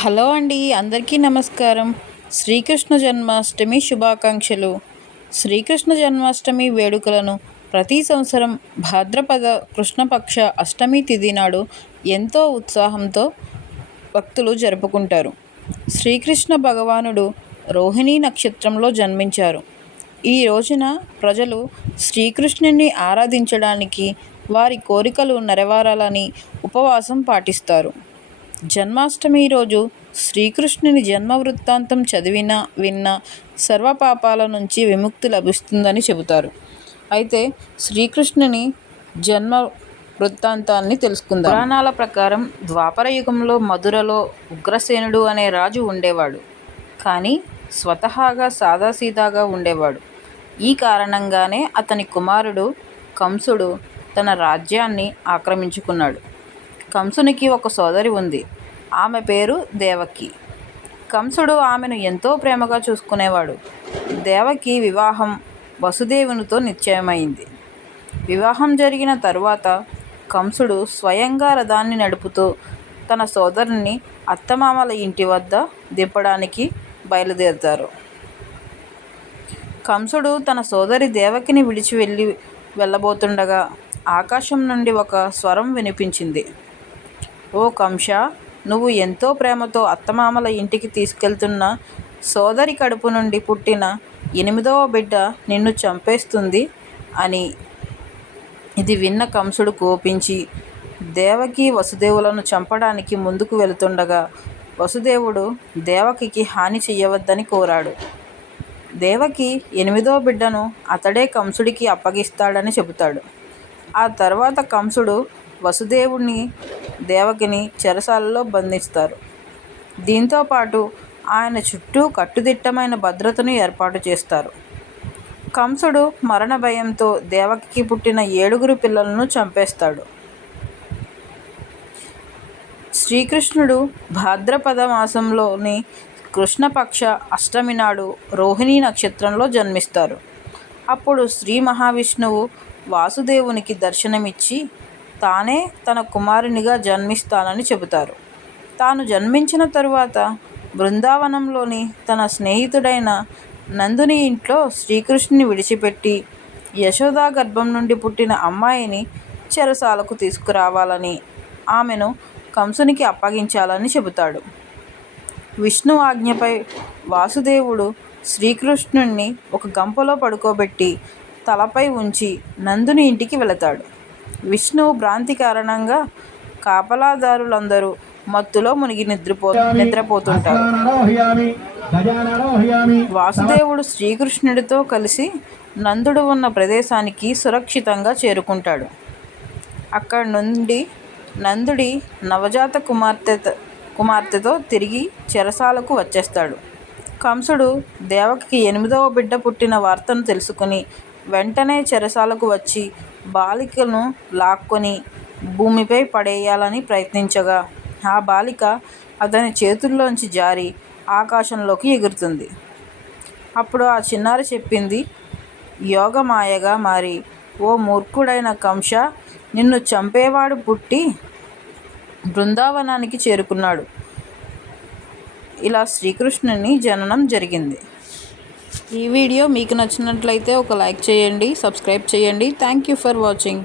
Hello అండి, అందరికీ నమస్కారం. శ్రీకృష్ణ జన్మాష్టమి శుభాకాంక్షలు. శ్రీకృష్ణ జన్మాష్టమి వేడుకలను ప్రతి సంవత్సరం భాద్రపద కృష్ణపక్ష అష్టమి తిథి నాడు ఎంతో ఉత్సాహంతో భక్తులు జరుపుకుంటారు. శ్రీకృష్ణ భగవానుడు రోహిణీ నక్షత్రంలో జన్మించారు. ఈ రోజున ప్రజలు శ్రీకృష్ణుని ఆరాధించడానికి, వారి కోరికలు నెరవేరాలని ఉపవాసం పాటిస్తారు. జన్మాష్టమి రోజు శ్రీకృష్ణుని జన్మ వృత్తాంతం చదివినా విన్నా సర్వపాపాల నుంచి విముక్తి లభిస్తుందని చెబుతారు. అయితే శ్రీకృష్ణుని జన్మ వృత్తాంతాన్ని తెలుసుకుందాం. పురాణాల ప్రకారం ద్వాపర యుగంలో మధురలో ఉగ్రసేనుడు అనే రాజు ఉండేవాడు. కానీ స్వతహాగా సాదాసీదాగా ఉండేవాడు. ఈ కారణంగానే అతని కుమారుడు కంసుడు తన రాజ్యాన్ని ఆక్రమించుకున్నాడు. కంసునికి ఒక సోదరి ఉంది. ఆమె పేరు దేవకి. కంసుడు ఆమెను ఎంతో ప్రేమగా చూసుకునేవాడు. దేవకి వివాహం వసుదేవునితో నిశ్చయమైంది. వివాహం జరిగిన తరువాత కంసుడు స్వయంగా రథాన్ని నడుపుతూ తన సోదరుని అత్తమామల ఇంటి వద్ద దింపడానికి బయలుదేరుతారు. కంసుడు తన సోదరి దేవకిని విడిచి వెళ్ళబోతుండగా ఆకాశం నుండి ఒక స్వరం వినిపించింది. ఓ కంస, నువ్వు ఎంతో ప్రేమతో అత్తమామల ఇంటికి తీసుకెళ్తున్న సోదరి కడుపు నుండి పుట్టిన 8వ బిడ్డ నిన్ను చంపేస్తుంది అని. ఇది విన్న కంసుడు కోపించి దేవకి వసుదేవులను చంపడానికి ముందుకు వెళుతుండగా వసుదేవుడు దేవకికి హాని చెయ్యవద్దని కోరాడు. దేవకి 8వ బిడ్డను అతడే కంసుడికి అప్పగిస్తాడని చెబుతాడు. ఆ తర్వాత కంసుడు వసుదేవుని దేవకిని చెరసాలలో బంధిస్తారు. దీంతోపాటు ఆయన చుట్టూ కట్టుదిట్టమైన భద్రతను ఏర్పాటు చేస్తారు. కంసుడు మరణ భయంతో దేవకికి పుట్టిన 7 పిల్లలను చంపేస్తాడు. శ్రీకృష్ణుడు భాద్రపద మాసంలోని కృష్ణపక్ష అష్టమి నాడు రోహిణీ నక్షత్రంలో జన్మిస్తారు. అప్పుడు శ్రీ మహావిష్ణువు వాసుదేవునికి దర్శనమిచ్చి తానే తన కుమారునిగా జన్మిస్తానని చెబుతారు. తాను జన్మించిన తరువాత బృందావనంలోని తన స్నేహితుడైన నందుని ఇంట్లో శ్రీకృష్ణుని విడిచిపెట్టి యశోద గర్భం నుండి పుట్టిన అమ్మాయిని చెరసాలకు తీసుకురావాలని, ఆమెను కంసునికి అప్పగించాలని చెబుతాడు. విష్ణు ఆజ్ఞపై వాసుదేవుడు శ్రీకృష్ణుణ్ణి ఒక గంపలో పడుకోబెట్టి తలపై ఉంచి నందుని ఇంటికి వెళతాడు. విష్ణు భ్రాంతి కారణంగా కాపలాదారులందరూ మత్తులో మునిగి నిద్రపోతుంటారు. వాసుదేవుడు శ్రీకృష్ణుడితో కలిసి నందుడు ఉన్న ప్రదేశానికి సురక్షితంగా చేరుకుంటాడు. అక్కడి నుండి నందుడి నవజాత కుమార్తెతో తిరిగి చెరసాలకు వచ్చేస్తాడు. కంసుడు దేవకికి 8వ బిడ్డ పుట్టిన వార్తను తెలుసుకుని వెంటనే చెరసాలకు వచ్చి బాలికను లాక్కొని భూమిపై పడేయాలని ప్రయత్నించగా ఆ బాలిక అతని చేతుల్లోంచి జారి ఆకాశంలోకి ఎగురుతుంది. అప్పుడు ఆ చిన్నారి చెప్పింది, యోగమాయగా మారి, ఓ మూర్ఖుడైన కంస, నిన్ను చంపేవాడు పుట్టి బృందావనానికి చేరుకున్నాడు. ఇలా శ్రీకృష్ణుని జననం జరిగింది. ఈ వీడియో మీకు నచ్చినట్లయితే ఒక లైక్ చేయండి, సబ్స్క్రైబ్ చేయండి. Thank you for watching.